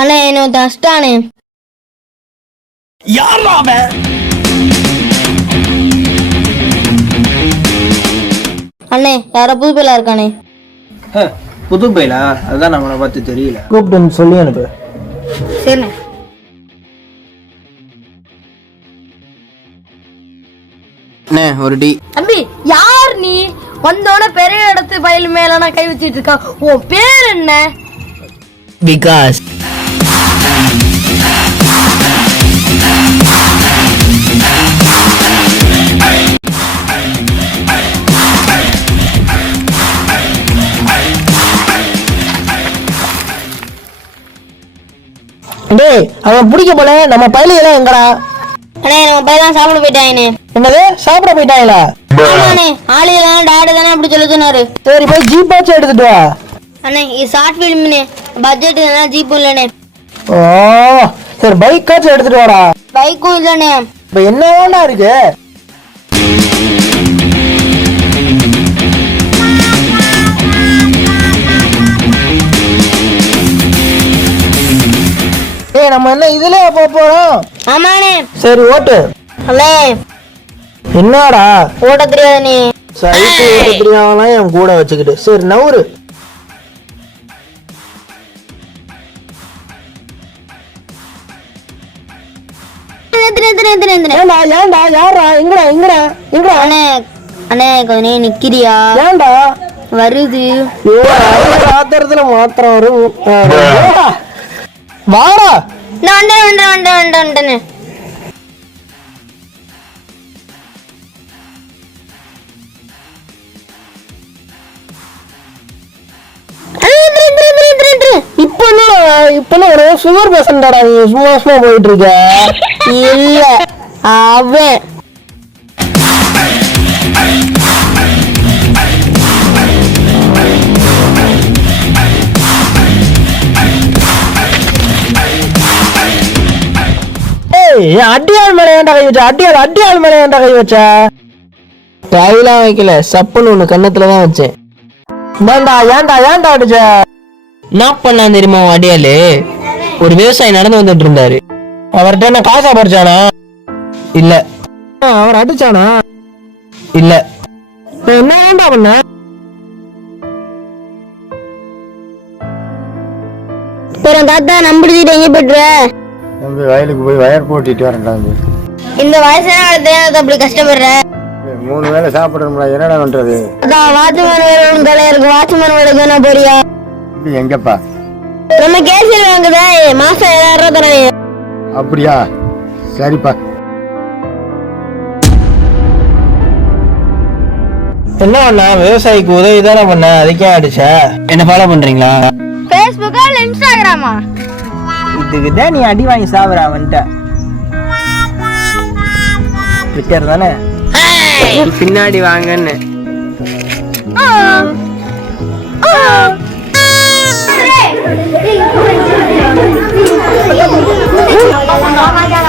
அண்ணே என்ன அஷ்டானே யாரா அவன்? அண்ணே யாரோ புது பையில இருக்கானே. புது பையிலா? அதுதான் நம்மளை பார்த்து தெரியல. கூப்பிட்டு சொல்லி அனுப்பு. சரிண்ணே. ஒரு டீ. தம்பி யார் நீ? வந்தோட பெரிய இடத்து பயில் மேல கை வச்சிட்டு இருக்கா. உன் பேர் என்ன? விகாஸ். டேய் அவன் பிடிக்க போல. நம்ம பயிலாம் எங்கடா? அண்ணே நம்ம பையெல்லாம் சாப்பிட போயிட்டாங்கண்ணே. என்னது சாப்பிட போயிட்டாங்களா? ஆமாண்ணே ஆளுலாம் டாடு தானே அப்படி சொல்லி சொன்னாரு. சரி போய் ஜீப்பாச்சும் எடுத்துட்டு வா. அண்ணே இது ஷார்ட் ஃபிலிம்னே, பட்ஜெட் தானே, ஜீப்பும் இல்லைண்ணே. ஓ சரி பைக்காச்சும் எடுத்துட்டு வாடா. பைக்கும் இல்லைண்ணே. இப்ப என்ன வேண்டா இருக்கு? ஏய் நம்ம என்ன இதுல போறோம்? ஆமாண்ணே. சரி ஓட்டு. அண்ணே என்னடா ஓட்ட தெரியாதுண்ணே. சைக்கிள் ஓட்ட தெரியாமலாம் என் கூட வச்சுக்கிட்டு. சரி நவுரு. ஏன்டா யாரா? எங்கடா எங்கடா எங்கடா? அண்ணே அண்ணே கொஞ்ச நேரம் நிக்கிறியா? ஏன்டா வருது. ஆத்திரத்துல மாத்திரம் வரும். வாடா. வந்துட்டேன். இப்ப ஒரு சுகர் பேஷண்டாடா. நீ சும்மா சும்மா போயிட்டு இருக்க. இல்ல அவன் அட்டியாள் மேல ஏன்டா கை வச்ச? அட்டியாள் மேல ஏன்டா கை வச்ச? கையெல்லாம் வைக்கல, சப்புன்னு ஒண்ணு கண்ணத்துலதான் வச்சேன். ஏன்டா அடிச்ச? என்ன பண்ணா தெரியுமா? அடியாளு ஒரு விவசாயி நடந்து வந்துட்டு இருந்தாரு. அவர்கிட்ட என்ன காசா பறிச்சானா? இல்ல. அவர் அடிச்சானா? இல்ல. என்ன வேண்டா பண்ண? தாத்தா நம்பிட்டு எங்க போயிட்டு தம்பி வயலுக்கு போய் வயர் போட்டிட்டு வரேன் தம்பி. இந்த வயசான அப்படி கஷ்டப்படுற? 3 வேளை சாப்பிடணும்ல, என்னடா பண்றது? வாட்ச்மேன் வேணும் தலையா இருக்கு. வாட்ச்மேன் வேலைக்கு என்ன போறியா? எங்கப்பா? நம்ம கேசியல் வாங்குதா மாசம் 7000 ரூபா தரேன். அப்படியா? சரிப்பா. என்ன பண்ண? விவசாயிக்கு உதவி தானே பண்ண, அதுக்கே அடிச்ச? என்ன ஃபாலோ பண்றீங்களா? ஃபேஸ்புக்கா இல்ல இன்ஸ்டாகிராமா? இதுக்குதான் நீ அடி வாங்கி சாவுற. வந்துட்ட ட்விட்டர் தானே பின்னாடி வாங்கன்னு. Oh my God.